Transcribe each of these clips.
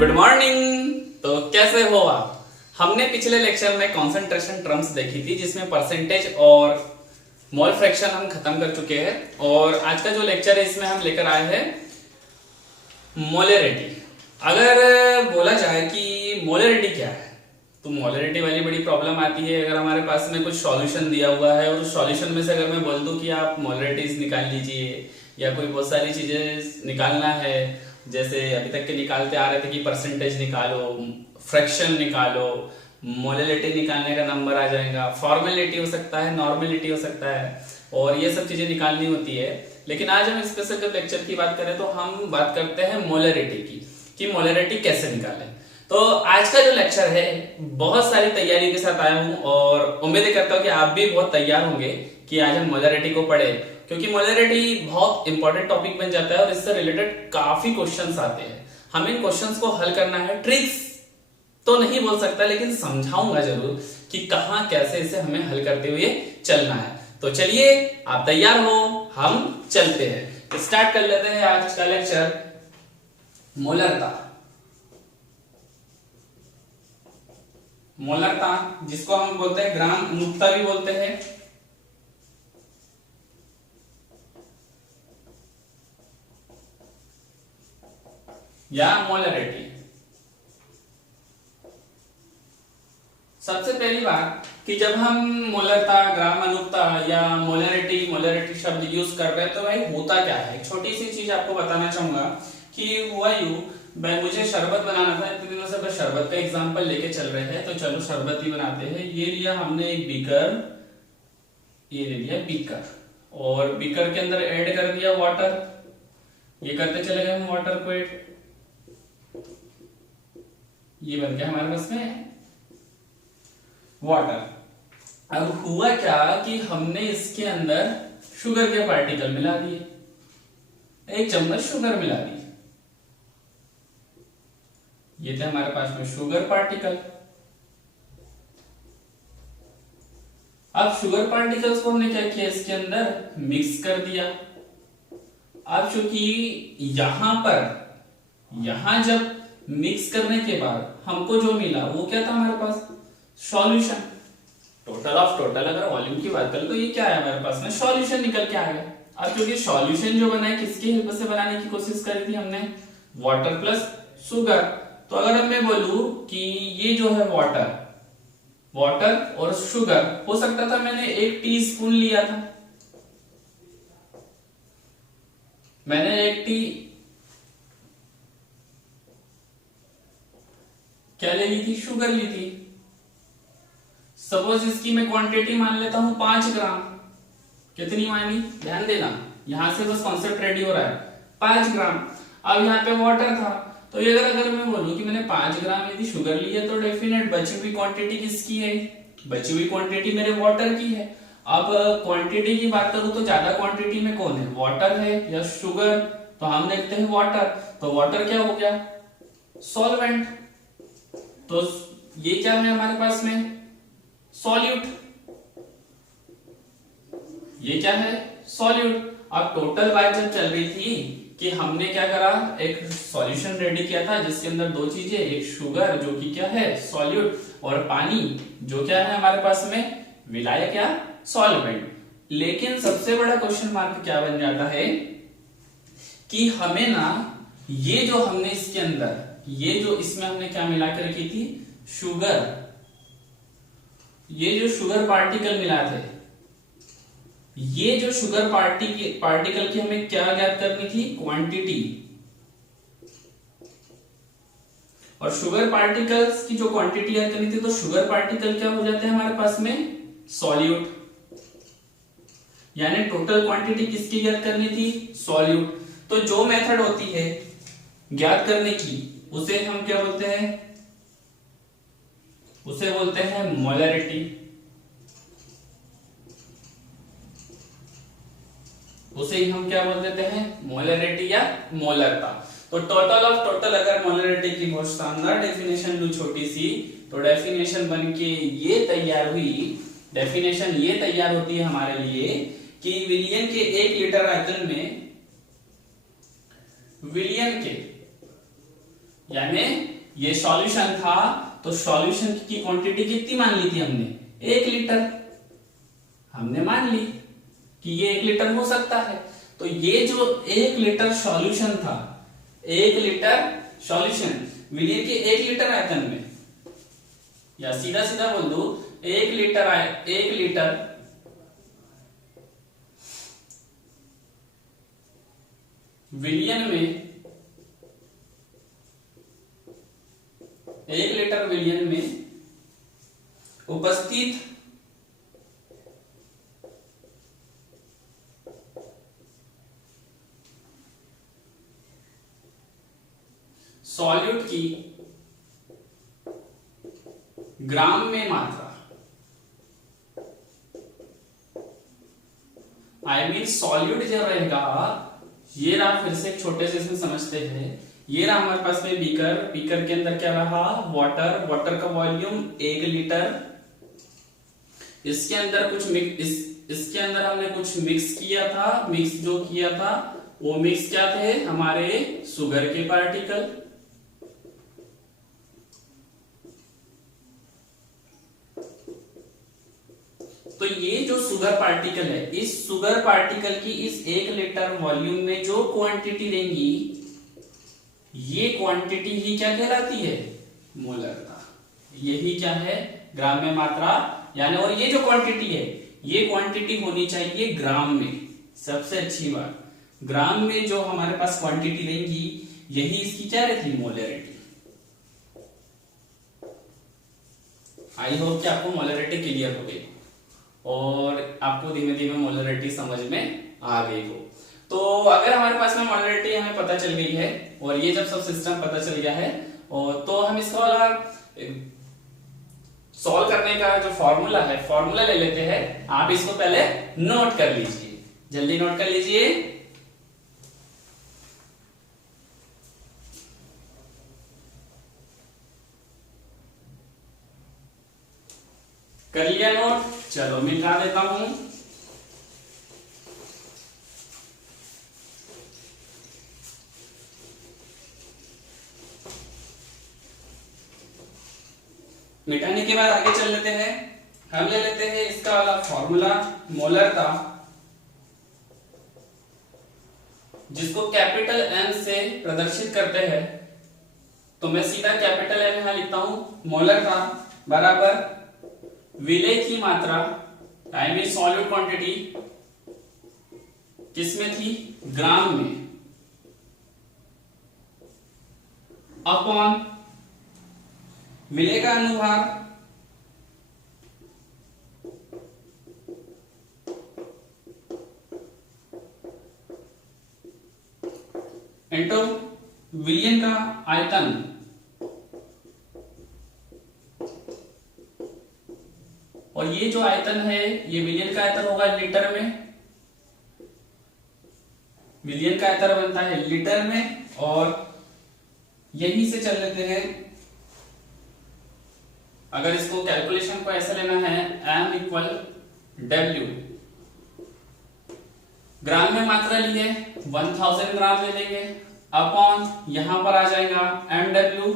Good morning. तो कैसे हो आप? हमने पिछले लेक्चर में कॉन्सेंट्रेशन टर्म्स देखी थी जिसमें परसेंटेज और मोल फ्रैक्शन हम खत्म कर चुके हैं और आज का जो लेक्चर है इसमें हम लेकर आए हैं मोलरिटी। अगर बोला जाए कि मोलरिटी क्या है तो मोलरिटी वाली बड़ी प्रॉब्लम आती है। अगर हमारे पास में कुछ सॉल्यूशन दिया हुआ है और उस सॉल्यूशन में से अगर मैं बोल दूं कि आप मोलरिटीज निकाल लीजिए या कोई बहुत सारी चीजें निकालना है, जैसे अभी तक के निकालते आ रहे थे कि परसेंटेज निकालो, फ्रैक्शन निकालो, मोलरिटी निकालने का नंबर आ जाएगा, फॉर्मेलिटी हो सकता है, नॉर्मेलिटी हो सकता है और ये सब चीजें निकालनी होती है। लेकिन आज हम स्पेशल जब लेक्चर की बात करें तो हम बात करते हैं मोलरिटी की कि मोलरिटी कैसे निकालें। तो आज का जो लेक्चर है बहुत सारी तैयारी के साथ आया हूं और उम्मीद करता हूं कि आप भी बहुत तैयार होंगे कि आज हम मोलरिटी को पढ़े, क्योंकि मोलरिटी बहुत इंपॉर्टेंट टॉपिक बन जाता है और इससे रिलेटेड काफी क्वेश्चंस आते हैं। हम इन क्वेश्चंस को हल करना है। ट्रिक्स तो नहीं बोल सकता लेकिन समझाऊंगा जरूर कि कहां कैसे इसे हमें हल करते हुए चलना है। तो चलिए आप तैयार हो, हम चलते हैं, स्टार्ट कर लेते हैं आज का लेक्चर। मोलरता, मोलरता जिसको हम बोलते हैं ग्राम अनुपात भी बोलते हैं, या मोलरिटी। सबसे पहली बात कि जब हम मोलरता, ग्राम अनुपात या मोलरिटी शब्द यूज कर रहे हैं तो भाई होता क्या है। एक छोटी सी चीज आपको बताना चाहूंगा कि हुआ यूं, मुझे शरबत बनाना था, इतने दिनों से बस शरबत का एग्जांपल लेके चल रहे हैं तो चलो शरबत ही बनाते हैं। ये लिया हमने एक बीकर, ये ले लिया बीकर और बीकर के अंदर ऐड कर दिया वाटर। ये करते चले गए हम वाटर को ऐड, ये बन गया हमारे पास में वाटर। अब हुआ क्या कि हमने इसके अंदर शुगर के पार्टिकल मिला दिए, एक चम्मच शुगर मिला दी, ये थे हमारे पास में शुगर पार्टिकल। अब शुगर पार्टिकल्स को हमने क्या किया, इसके अंदर मिक्स कर दिया। अब चूंकि यहां जब मिक्स करने के बाद हमको जो मिला वो क्या था हमारे पास, सॉल्यूशन। टोटल ऑफ टोटल अगर वॉल्यूम की बात करें तो ये क्या है हमारे पास में, सॉल्यूशन निकल के आ गया। अब क्योंकि सॉल्यूशन जो बना है किसकी हेल्प से बनाने की कोशिश करी थी हमने, वाटर प्लस शुगर। तो अगर मैं बोलूं कि ये जो है वाटर और शुगर, हो सकता था मैंने 1 टीस्पून लिया था, मैंने क्या ले ली थी, शुगर ली थी। सपोज इसकी मैं क्वांटिटी मान लेता हूं 5 ग्राम। कितनी मानी, ध्यान देना, यहां से बस कॉन्सेप्ट रेडी हो रहा है, 5 ग्राम। अब यहाँ पे वाटर था तो ये अगर मैं बोलूं कि मैंने 5 ग्राम यदि शुगर ली है तो डेफिनेट बची हुई क्वांटिटी किसकी है, बची हुई क्वांटिटी मेरे वाटर की है। अब क्वांटिटी की बात करूं तो ज्यादा क्वांटिटी में कौन है, वाटर है या शुगर, तो हम देखते हैं वाटर। तो वाटर क्या हो गया, सॉल्वेंट। तो ये क्या है हमारे पास में, सॉल्यूट। ये क्या है, सॉल्यूट। अब टोटल बात जब चल रही थी कि हमने क्या करा, एक सॉल्यूशन रेडी किया था जिसके अंदर 2 चीजें, एक शुगर जो कि क्या है सॉल्यूट, और पानी जो क्या है हमारे पास में विलायक या सॉल्वेंट। लेकिन सबसे बड़ा क्वेश्चन मार्क क्या बन जाता है कि हमें ना ये जो हमने इसके अंदर, ये जो इसमें हमने क्या मिला के रखी थी, शुगर, ये जो शुगर पार्टिकल मिला थे, ये जो शुगर पार्टिकल की हमें क्या ज्ञात करनी थी, क्वांटिटी। और शुगर पार्टिकल्स की जो क्वांटिटी ज्ञात करनी थी तो शुगर पार्टिकल क्या हो जाते हैं हमारे पास में, सॉल्यूट। यानी टोटल क्वांटिटी किसकी ज्ञात करनी थी, सॉल्यूट। तो जो मेथड होती है ज्ञात करने की उसे हम क्या बोलते हैं, उसे बोलते हैं मोलरिटी, उसे ही हम क्या बोल देते हैं, मोलरिटी या मोलरता। तो टोटल ऑफ टोटल अगर मोलरिटी की बहुत शानदार डेफिनेशन लू छोटी सी, तो डेफिनेशन बन के ये तैयार हुई, डेफिनेशन ये तैयार होती है हमारे लिए कि विलियन के 1 लीटर आयतन में विलियन के यानी ये सॉल्यूशन था, तो सॉल्यूशन की क्वांटिटी कितनी मान ली थी हमने? 1 लीटर। हमने मान ली कि ये 1 लीटर हो सकता है। तो ये जो 1 लीटर सॉल्यूशन था, 1 लीटर सॉल्यूशन विलियन के 1 लीटर आयतन में, या सीधा सीधा बोल दो 1 लीटर विलियन में, 1 लीटर विलियन में उपस्थित सॉल्यूट की ग्राम में मात्रा, आई मीन सॉल्यूट जो रहेगा, ये रहा, फिर से एक छोटे से इसमें समझते हैं। ये रहा हमारे पास में बीकर, बीकर के अंदर क्या रहा? वाटर, वाटर का वॉल्यूम 1 लीटर। इसके अंदर कुछ इसके अंदर हमने कुछ मिक्स किया था। मिक्स जो किया था वो मिक्स क्या थे? हमारे शुगर के पार्टिकल। तो ये जो शुगर पार्टिकल है, इस शुगर पार्टिकल की इस 1 लीटर वॉल्यूम में जो क्वांटिटी रहेंगी, ये क्वांटिटी ही क्या कहलाती है? मोलरता। यही क्या है? ग्राम में मात्रा। यानी और ये जो क्वांटिटी है, ये क्वांटिटी होनी चाहिए ग्राम में। सबसे अच्छी बात, ग्राम में जो हमारे पास क्वांटिटी रहेंगी, यही इसकी क्या रहती? मोलरिटी। आई होप कि आपको मोलरिटी क्लियर हो गई और आपको धीमे धीमे मोलरिटी समझ में आ गई हो। तो अगर हमारे पास में मोलरिटी हमें पता चल गई है और ये जब सब सिस्टम पता चल गया है, और तो हम इसको सॉल्व करने का जो फॉर्मूला है, फॉर्मूला ले लेते हैं। आप इसको पहले नोट कर लीजिए, जल्दी नोट कर लीजिए। कर लिया नोट? चलो मिटा देता हूं। मिटाने के बाद आगे चल लेते हैं। हम ले लेते हैं इसका वाला फॉर्मूला, मोलरता, जिसको कैपिटल एन से प्रदर्शित करते हैं। तो मैं सीधा कैपिटल एन यहां लिखता हूं। मोलरता बराबर विलेय की मात्रा, आई मीन सॉल्यूट क्वांटिटी, किसमें थी? ग्राम में, अपॉन विलेय का अनुभाग इंटू विलियन का आयतन, और ये जो आयतन है, ये विलियन का आयतन होगा लीटर में। विलियन का आयतन बनता है लीटर में, और यहीं से चल लेते हैं। अगर इसको कैलकुलेशन को ऐसे लेना है, m इक्वल W, ग्राम में मात्रा लिए 1000 ग्राम ले लेंगे, अपॉन यहां पर आ जाएगा MW,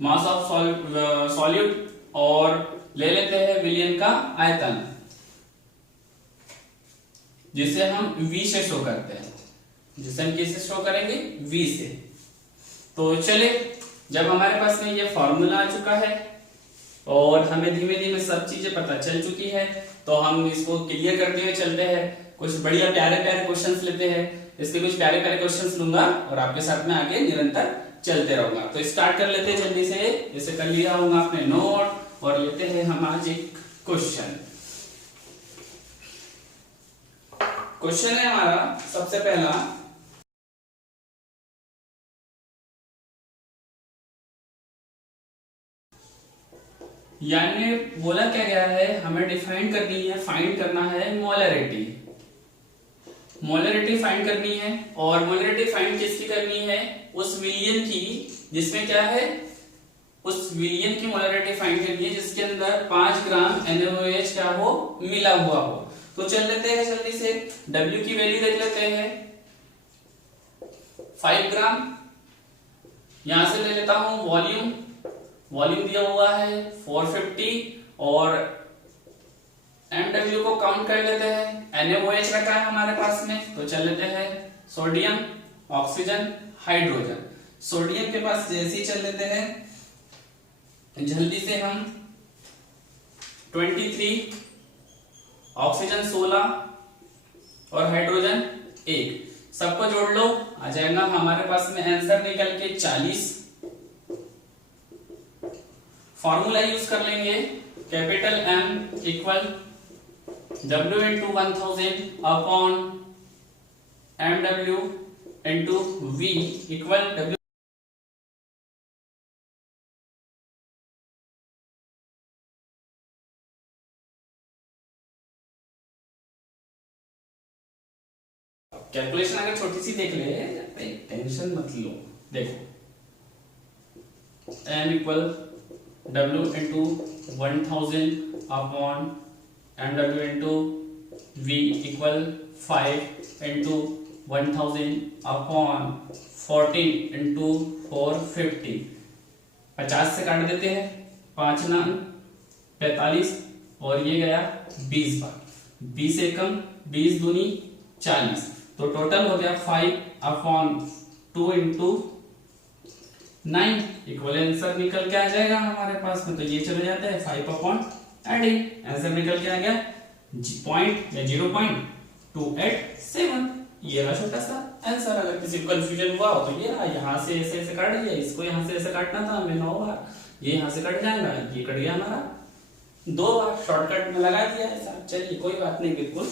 मास ऑफ सॉल्यूट, और ले लेते हैं विलियन का आयतन, जिसे हम V से शो करते हैं। जिसे हम किससे शो करेंगे? V से। तो चले, जब हमारे पास में ये फॉर्मूला आ चुका है और हमें धीमे धीमे सब चीजें पता चल चुकी है, तो हम इसको क्लियर करते हुए चलते हैं। कुछ बढ़िया प्यारे प्यारे क्वेश्चंस लेते हैं। इसके कुछ प्यारे प्यारे क्वेश्चंस लूंगा और आपके साथ में आगे निरंतर चलते रहूंगा। तो स्टार्ट कर लेते हैं जल्दी से। जैसे कर लिया होगा आपने नोट, और लेते हैं हम आज एक क्वेश्चन। क्वेश्चन है हमारा सबसे पहला, यानी बोला क्या गया है, हमें डिफाइन करनी है, फाइंड करना है मोलरिटी। मोलरिटी फाइंड करनी है, और मोलरिटी फाइंड किसकी करनी है? उस विलियन की, जिसमें क्या है, उस विलियन की मोलरिटी फाइंड करनी है जिसके अंदर 5 ग्राम NaOH क्या हो? मिला हुआ हो। तो चल लेते हैं जल्दी से, W की वैल्यू देख लेते हैं, 5 ग्राम, यहां से ले लेता हूं वॉल्यूम, वॉल्यूम दिया हुआ है 450 और एमडब्ल्यू को काउंट कर लेते हैं। NaOH रखा है हमारे पास में, तो चल लेते हैं सोडियम, ऑक्सीजन, हाइड्रोजन। सोडियम के पास जैसे ही चल लेते हैं जल्दी से हम 23, ऑक्सीजन 16 और हाइड्रोजन 1, सबको जोड़ लो, आ जाएगा हमारे पास में आंसर निकल के 40। फॉर्मूला यूज कर लेंगे, capital M equal W into 1000 upon MW into V equal W। Calculation अगर छोटी सी देख ले, टेंशन मत लो, देखो M equal W into 1000 upon MW into V equal 5 into 1000 upon 14 into 450। 50 से काट देते हैं, 5 9 45 और ये गया 20 बार, 20 एकम 20 दूनी 40, तो टोटल हो गया 5 अपॉन 2 इंटू 9 इक्वल आंसर निकल के आ जाएगा हमारे पास में। तो ये चले जाते हैं 5 अपॉन एडिंग, आंसर निकल के आ गया पॉइंट या 0.287। ये रहा छोटा सा आंसर। अगर किसी को कंफ्यूजन हुआ हो तो ये रहा, यहाँ से ऐसे ऐसे काट दिया, इसको यहाँ से ऐसे काटना था हमें 9 बार, ये यहाँ से कट जाएगा, ये कट गया हमारा 2 बार, शॉर्टकट में लगा दिया ऐसा। चलिए कोई बात नहीं, बिल्कुल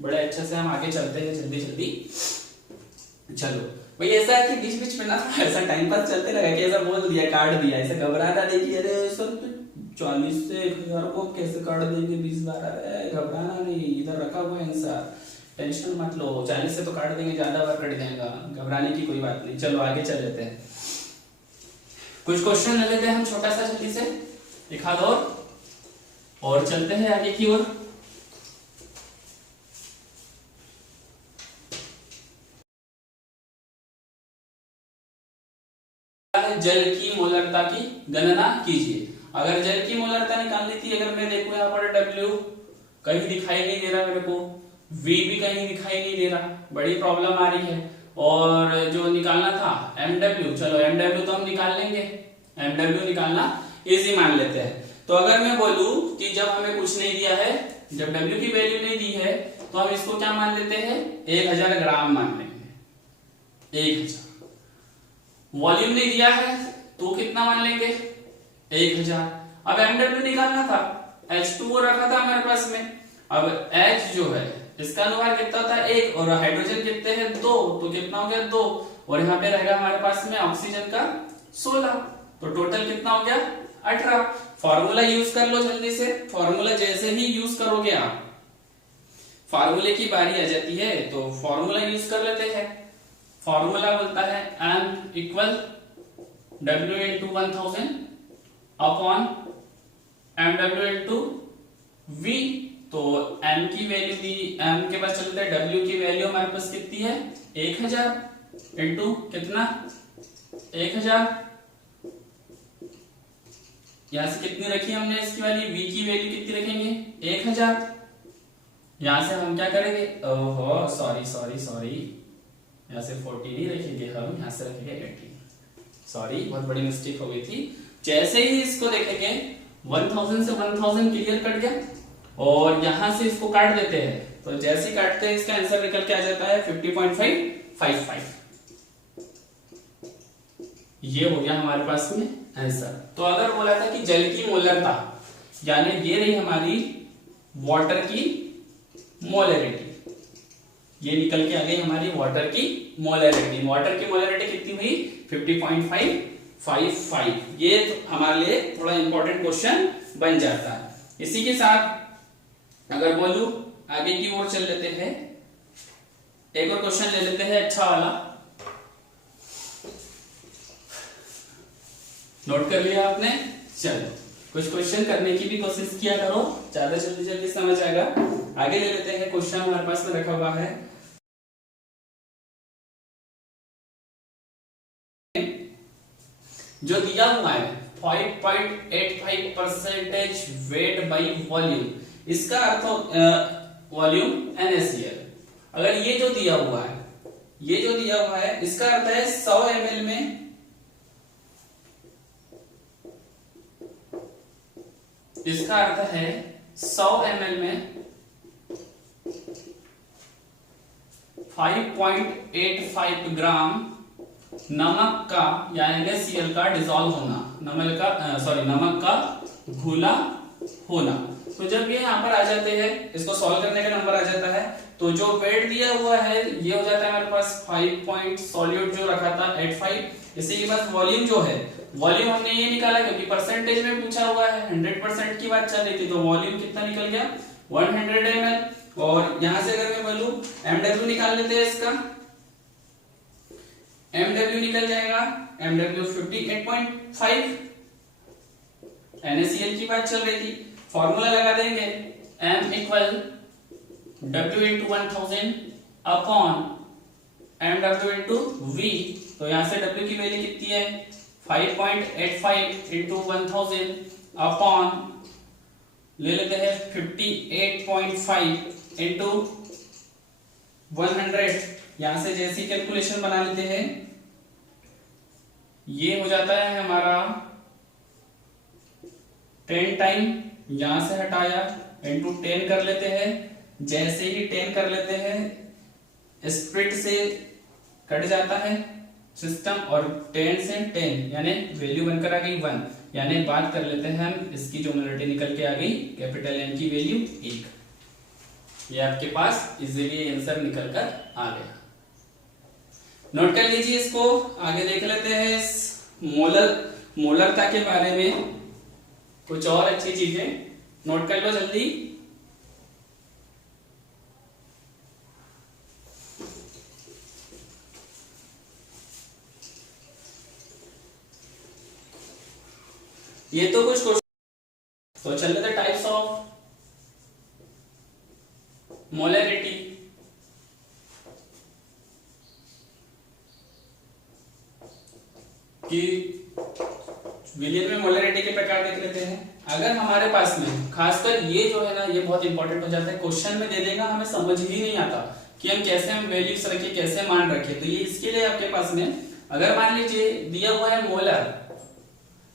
बड़े अच्छे से हम आगे चलते हैं जल्दी जल्दी। चलो भाई, ऐसा है कि बीच बीच में ना ऐसा टाइम पास चलते लगा कि ऐसा बोल दिया, काट दिया, ऐसा घबराना नहीं कि अरे सर 40 से 1000 को कैसे काट देंगे 20 बार, अरे घबराना नहीं, इधर रखा हुआ है आंसर, टेंशन मत लो, 40 से तो काट देंगे, ज्यादा बार कट जाएगा, घबराने की कोई बात नहीं। चलो आगे चल लेते हैं, कुछ क्वेश्चन ले लेते हैं हम छोटा सा जल्दी से, एक हाथ और चलते हैं आगे की ओर। जल की मोलरता की गणना कीजिए। अगर जल की मोलरता निकालनी थी, अगर मैं देखूं यहाँ पर W कहीं दिखाई नहीं दे रहा मेरे को, V भी कहीं दिखाई नहीं दे रहा, बड़ी प्रॉब्लम आ रही है। और जो निकालना था MW, चलो MW तो हम निकाल लेंगे, MW निकालना इजी मान लेते हैं। तो अगर मैं बोलूं कि जब हमें कुछ नहीं दिया है, जब W की वैल्यू नहीं दी है, तो हम इसको क्या मान लेते हैं, 1000 ग्राम मान लेंगे, 1000। वॉल्यूम नहीं दिया है तो कितना मान लेंगे, 1000। अब MW निकालना था, H2O रखा था हमारे पास में, अब H जो है इसका अनुभार कितना होता है 1 और हाइड्रोजन कितने हैं 2, तो कितना हो गया 2, और यहाँ पे रहेगा हमारे पास में ऑक्सीजन का 16, तो टोटल कितना हो गया 18। फॉर्मूला यूज कर लो जल्दी से, फॉर्मूला जैसे ही यूज करोगे आप, फॉर्मूले की बारी आ जाती है तो फॉर्मूला यूज कर लेते हैं। फॉर्मूला बोलता है M equal W into 1000 upon MW into V। तो M की वैल्यू दी, M के पास चलते हैं, W की वैल्यू हमारे पास कितनी है 1000 इंटू कितना 1000, यहां से कितनी रखी हमने इसकी वैल्यू, V की वैल्यू कितनी रखेंगे 1000। यहां से हम क्या करेंगे, ओहो सॉरी सॉरी सॉरी, यहाँ से 40 नहीं रखेंगे हम, यहाँ से रखेंगे 80, सॉरी बहुत बड़ी मिस्टेक हो गई थी। जैसे ही इसको देखेंगे 1000 से 1000 क्लियर कट गया, और यहां से इसको काट देते हैं, तो जैसे ही काटते हैं इसका आंसर निकल के आ जाता है 50.555। ये हो गया हमारे पास में आंसर। तो अगर बोला था कि जल की मोलरता, यानी ये रही हमारी वाटर की मोलरिटी, ये निकल के आ गई हमारी वाटर की मोलरिटी। वाटर की मोलरिटी कितनी हुई 50.555। ये तो हमारे लिए थोड़ा इंपॉर्टेंट क्वेश्चन बन जाता है। इसी के साथ अगर बोलूं आगे की ओर चल लेते हैं, एक और क्वेश्चन ले लेते हैं अच्छा वाला, नोट कर लिया आपने। चलो कुछ क्वेश्चन करने की भी कोशिश किया करो, ज्यादा जल्दी जल्दी समझ आएगा। आगे ले लेते हैं क्वेश्चन हमारे पास में रखा हुआ है, जो दिया हुआ है 5.85% वेट बाई वॉल्यूम, इसका अर्थ वॉल्यूम NaCl। अगर ये जो दिया हुआ है, ये जो दिया हुआ है इसका अर्थ है 100 ml में, इसका अर्थ है 100 ml में 5.85 ग्राम नमक का या NaCl का डिसॉल्व होना, नमक का घुला होना। तो जब ये यहाँ पर आ जाते हैं, इसको सॉल्व करने का नंबर आ जाता है, तो जो वेट दिया हुआ है ये हो जाता है हमारे पास 5 पॉइंट सॉल्यूट जो रखा था 85। इसी के बाद वॉल्यूम जो है, वॉल्यूम हमने ये निकाला क्योंकि परसेंटेज में पूछा हुआ है, 100% की बात चल रही थी, तो वॉल्यूम कितना निकल गया 100 ml। और यहां से अगर मैं बोलूं MW निकाल लेते हैं, इसका MW निकल जाएगा, MW 58.5। NaCl की बात चल रही थी, फॉर्मूला लगा देंगे M equal W into 1000 upon MW into V। तो यहां से W की वैल्यू कितनी है 5.85 इंटू 1000 अपॉन ले लेते हैं 58.5 इंटू 100। यहां से जैसी कैलकुलेशन बना लेते हैं, ये हो जाता है हमारा 10 टाइम, यहां से हटाया इंटू 10 कर लेते हैं। जैसे ही 10 कर लेते हैं स्प्लिट से कट जाता है सिस्टम, और 10 से 10 यानी वैल्यू बनकर आ गई 1, यानी बात कर लेते हैं हम, इसकी जो मोलरिटी निकल के आ गई कैपिटल M की वैल्यू 1। ये आपके पास इजीली आंसर निकल कर आ गया। नोट कर लीजिए इसको, आगे देख लेते हैं मोलरता के बारे में कुछ और अच्छी चीजें नोट कर लो जल्दी। ये तो कुछ क्वेश्चन, तो चल लेते टाइप्स ऑफ मोलरिटी। कि विलियन में मोलरिटी के प्रकार देख लेते हैं। अगर हमारे पास में खासकर ये जो है ना, ये बहुत इंपॉर्टेंट हो जाता है, क्वेश्चन में दे देगा, हमें समझ ही नहीं आता कि हम कैसे वैल्यूज रखें, कैसे मान रखें। तो ये इसके लिए आपके पास में अगर मान लीजिए दिया हुआ है मोलर,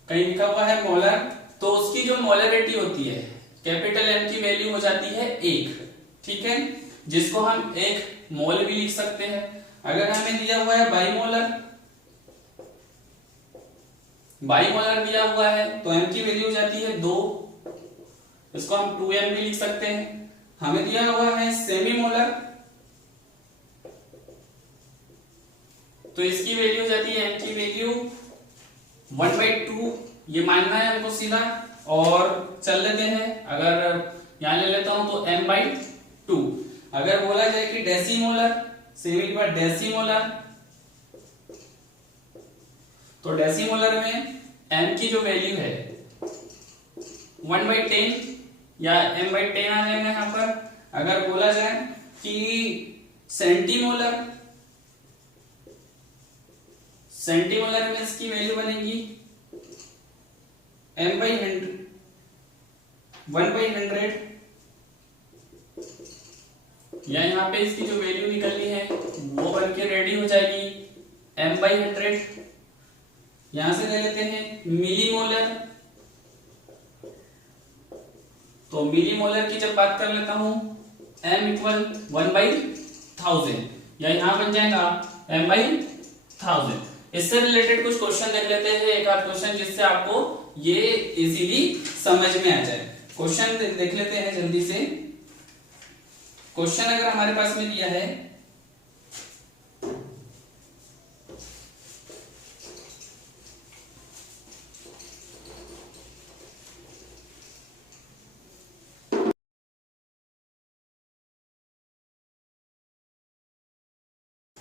कहीं लिखा हुआ है मोलर, तो उसकी जो मोलरिटी होती है कैपिटल M की वैल्यू हो जाती है 1, ठीक है, जिसको हम 1 मोल भी लिख सकते हैं। अगर हमें दिया हुआ है बाईमोलर दिया हुआ है तो M की वैल्यू हो जाती है 2, इसको हम 2M भी लिख सकते हैं। हमें दिया हुआ है सेमी मोलर, तो इसकी वैल्यू हो जाती है M की वैल्यू 1/2, ये मानना है हमको सीधा, और चल लेते हैं, अगर यहां ले लेता हूं तो M/2। अगर बोला जाए कि डेसीमोलर, सेमी के बाद डेसीमोलर, तो डेसीमोलर में M की जो वैल्यू है 1/10 या M/10 आ जाएगा यहां पर। अगर बोला जाए कि सेंटीमोलर, सेंटीमोलर में इसकी वैल्यू बनेगी M/100, 1/100, या यहां पे इसकी जो वैल्यू निकलनी है वो बनके रेडी हो जाएगी M/100। यहां से ले लेते हैं मिलीमोलर, तो मिलीमोलर की जब बात कर लेता हूं M इक्वल 1/1000, या यहां बन जाएगा M/1000। इससे रिलेटेड कुछ क्वेश्चन देख लेते हैं, एक आध क्वेश्चन जिससे आपको ये इजीली समझ में आ जाए। क्वेश्चन देख लेते हैं जल्दी से। क्वेश्चन अगर हमारे पास में दिया है,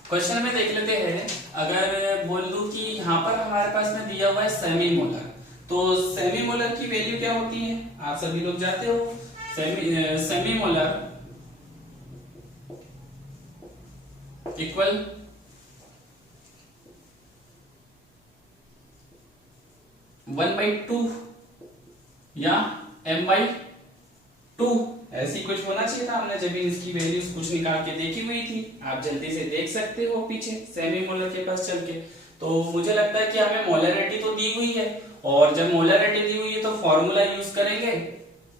क्वेश्चन में देख लेते हैं, अगर बोल दूं कि यहां पर हमारे पास में दिया हुआ है सेमी मोलर, तो सेमी मोलर की वैल्यू क्या होती है आप सभी लोग जानते हो। सेमी मोलर इक्वल 1/2 या m/2 ऐसी कुछ होना चाहिए था। हमने जब इसकी वैल्यूज कुछ निकाल के देखी हुई थी, आप जल्दी से देख सकते हो पीछे सेमी मोलर के पास चल के। तो मुझे लगता है कि हमें मोलरिटी तो दी हुई है, और जब मोलरिटी दी हुई है तो फॉर्मूला यूज करेंगे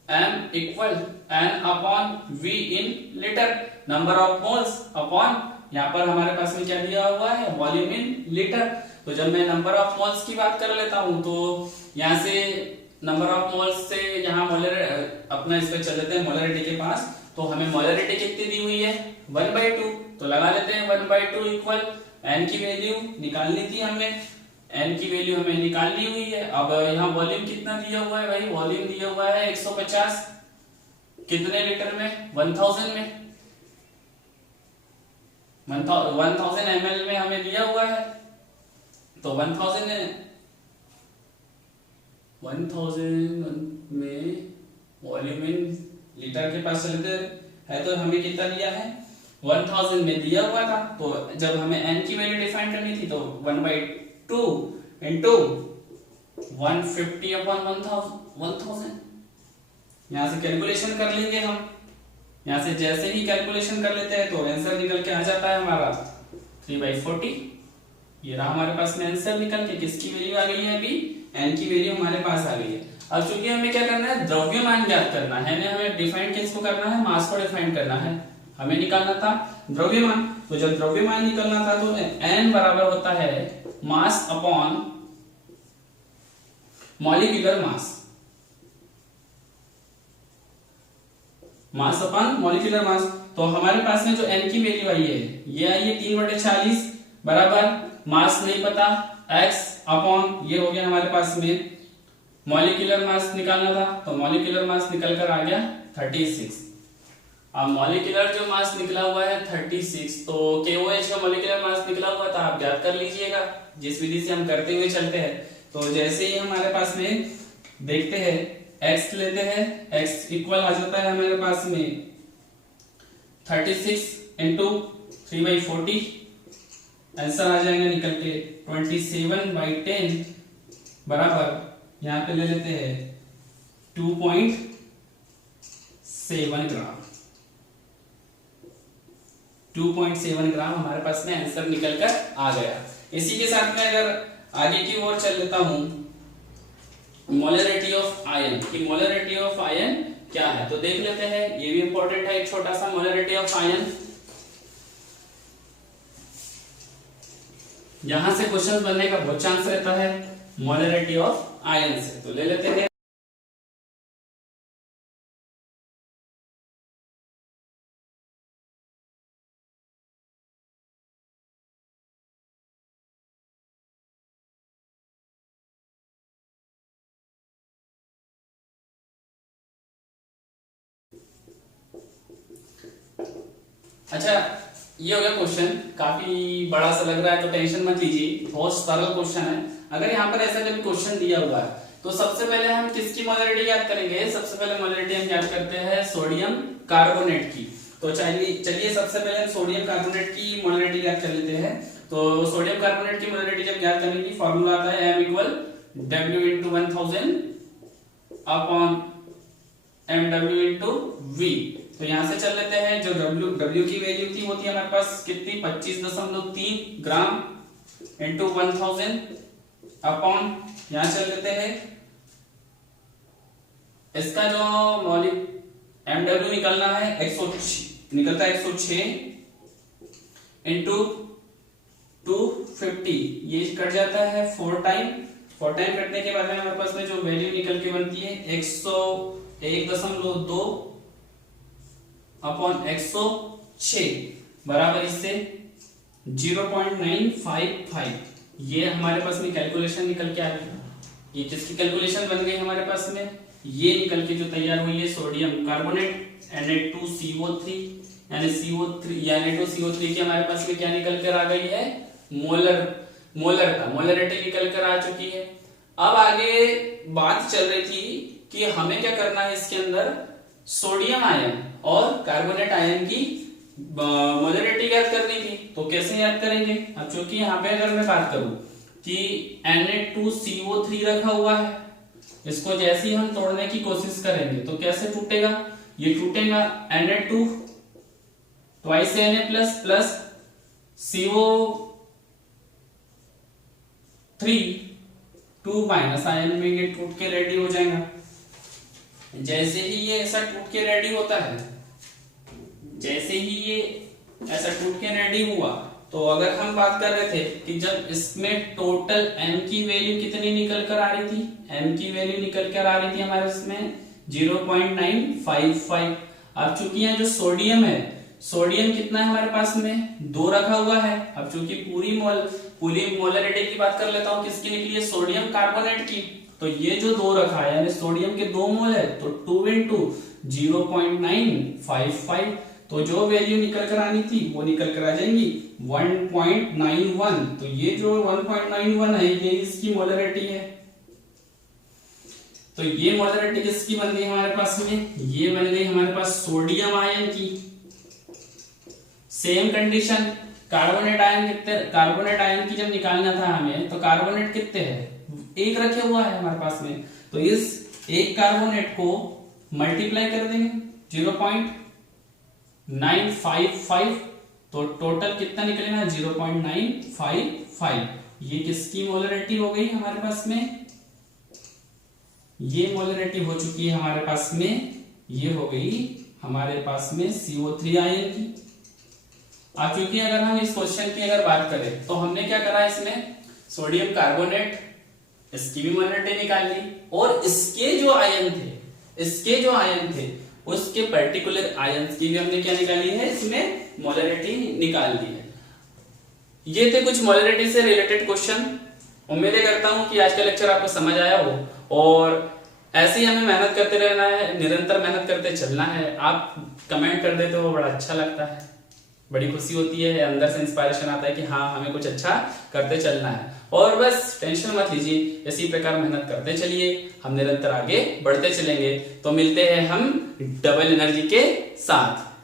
m equal n upon v in litre, number of moles upon यहाँ पर हमारे पास में क्या दिया हुआ है, वॉल्यूम इन लीटर। तो जब मैं नंबर ऑफ मोल्स की बात कर लेता हूं, तो यहाँ से नंबर ऑफ मोल्स से यहाँ मोलर अपना इस पे चल लेते हैं मोलरिटी के पास। तो हमें मोलरिटी कितनी दी हुई है, 1/2, तो लगा लेते हैं 1/2 इक्वल n की वैल्यू निकालनी थी हमें, n की वैल्यू हमें निकालनी हुई है। अब यहाँ वॉल्यूम कितना दिया हुआ है भाई, वॉल्यूम दिया हुआ है 150, कितने लीटर में, 1000 में, 1000 ml में हमें दिया हुआ है। तो 1000 में वॉल्यूम इन लीटर के पास चलते है, तो हमें कितना दिया है, 1000 में दिया हुआ था। तो जब हमें n की वैल्यू डिफाइन करनी थी, तो 1/2 इंटू 150 अपॉन 1000, यहां से कैलकुलेशन कर लेंगे हम। यहां से जैसे ही कैलकुलेशन कर लेते हैं तो आंसर निकल के आ जाता है हमारा 3/40। ये रहा हमारे पास में आंसर निकल के, किसकी वैल्यू आ गई है, अभी n की वैल्यू हमारे पास आ गई है। अब चूंकि हमें क्या करना है, द्रव्यमान ज्ञात करना है, हमें डिफाइन किसको करना है, मास को डिफाइन करना है, हमें निकालना था द्रव्यमान। तो जब द्रव्यमान निकलना था तो n बराबर होता है mass upon molecular mass, mass upon molecular mass. तो हमारे पास में जो n की वैल्यू आई है, ये आई है 3/40 बराबर, मास नहीं पता, x अपॉन ये हो गया हमारे पास में मॉलिक्यूलर मास निकालना था, तो मॉलिक्यूलर मास निकल कर आ गया 36। अब मॉलिक्यूलर जो मास निकला हुआ है 36, तो KOH का मॉलिक्यूलर मास निकला हुआ था, आप ज्ञात कर लीजिएगा जिस विधि से हम करते हुए चलते हैं। तो जैसे ही हमारे पास में देखते हैं, x लेते हैं, x इक्वल आ जाता है हमारे पास में 36 इंटू 3/40, आंसर आ जाएगा निकल के 27/10 बराबर, यहाँ पे ले लेते हैं 2.7 ग्राम। 2.7 ग्राम हमारे पास में आंसर निकल कर आ गया। इसी के साथ में अगर आगे की ओर चल लेता हूं, मोलरिटी ऑफ आयन, कि मोलरिटी ऑफ आयन क्या है, तो देख लेते हैं। ये भी इंपॉर्टेंट है, एक छोटा सा मोलरिटी ऑफ आयन। यहां से क्वेश्चन बनने का बहुत चांस रहता है मोलरिटी ऑफ आयन से, तो ले लेते हैं। अच्छा, ये हो गया क्वेश्चन, काफी बड़ा सा लग रहा है तो टेंशन मत लीजिए, बहुत सरल क्वेश्चन है। अगर यहाँ पर ऐसा कभी क्वेश्चन दिया हुआ है, तो सबसे पहले हम किसकी मोलरिटी याद करेंगे, सबसे पहले मोलरिटी हम याद करते हैं सोडियम कार्बोनेट की। तो चलिए सबसे पहले हम सोडियम कार्बोनेट की मोलरिटी याद कर लेते हैं। तो सोडियम कार्बोनेट की मोलरिटी जब याद करने की फॉर्मूला आता है m equal W into 1000 upon MW into V। तो यहां से चल लेते हैं, जो W की वैल्यू थी वो थी हमारे पास कितनी, 25.3 ग्राम इंटू 1000 अपॉन, यहां चल लेते हैं इसका जो MW निकलना है 106 निकलता है, 106 इंटू 250, ये कट जाता है 4 टाइम कटने के बाद हमारे पास में जो वैल्यू निकल के बनती है 101.2 अपॉन 106 बराबर इससे 0.955। ये हमारे पास में कैलकुलेशन निकल के आ गई। ये किसकी कैलकुलेशन बन गई हमारे पास में, ये निकल के जो तैयार हुई है सोडियम कार्बोनेट Na2CO3 यानी CO3 या Na2CO3 की हमारे पास में क्या निकल कर आ गई है, मोलर का मोलरिटी निकल कर आ चुकी है। अब आगे बात चल रही थी कि हमें क्या करना है, इसके अंदर सोडियम आयन और कार्बोनेट आयन की मोलरिटी याद करनी थी। तो कैसे याद करेंगे, अब चूंकि यहाँ पे अगर मैं बात करूं कि Na2CO3 रखा हुआ है, इसको जैसे ही हम तोड़ने की कोशिश करेंगे तो कैसे टूटेगा, ये टूटेगा Na2 twice Na plus CO3 2 minus ion में ये टूट के रेडी हो जाएगा। जैसे ही ये ऐसा टूट के रेडी होता है, जैसे ही ये ऐसा टूट के रेडी हुआ, तो अगर हम बात कर रहे थे कि जब इसमें टोटल m की वैल्यू कितनी निकल कर आ रही थी, m की वैल्यू निकल कर आ रही थी हमारे इसमें 0.955। अब चूंकि यहाँ जो सोडियम है, सोडियम कितना है हमारे पास में 2 रखा हुआ है। अब चूंकि पूरी मोलरिटी की बात कर लेता हूँ, किसकी निकली है, सोडियम कार्बोनेट की, तो ये जो 2 रखा है यानी सोडियम के 2 मोल है, तो 2 into 0.955, तो जो वैल्यू निकल कर आनी थी वो निकल कर आ जाएंगी 1.91। तो ये जो 1.91 है ये इसकी मोलरिटी है। तो ये मोलरिटी किसकी बन गई हमारे पास में, ये बन गई हमारे पास सोडियम आयन की। सेम कंडीशन कार्बोनेट आयन की जब निकालना था हमें, तो कार्बोनेट कितने हैं, 1 रखे हुआ है हमारे पास में, तो इस एक कार्बोनेट को मल्टीप्लाई कर देंगे 0.955, तो टोटल कितना निकलेगा 0.955। ये किसकी मोलरिटी हो गई हमारे पास में, ये मोलरिटी हो चुकी है हमारे पास में, ये हो गई हमारे पास में CO3 आयन की। अब चूंकि अगर हम इस क्वेश्चन की अगर बात करें, तो हमने क्या करा इसमें, सोडियम कार्बोनेट इसकी भी मोलरिटी निकाल ली, और इसके जो आयन थे उसके पर्टिकुलर आयंस की भी हमने क्या निकाली है, इसमें मोलरिटी निकाल दी है। ये थे कुछ मोलरिटी से रिलेटेड क्वेश्चन। उम्मीद करता हूं कि आज का लेक्चर आपको समझ आया हो, और ऐसे ही हमें मेहनत करते रहना है, निरंतर मेहनत करते चलना है। आप कमेंट कर देते हो, बड़ा अच्छा लगता है, बड़ी खुशी होती है, अंदर से इंस्पायरेशन आता है कि हाँ हमें कुछ अच्छा करते चलना है। और बस टेंशन मत लीजिए, इसी प्रकार मेहनत करते चलिए, हम निरंतर आगे बढ़ते चलेंगे। तो मिलते हैं हम डबल एनर्जी के साथ।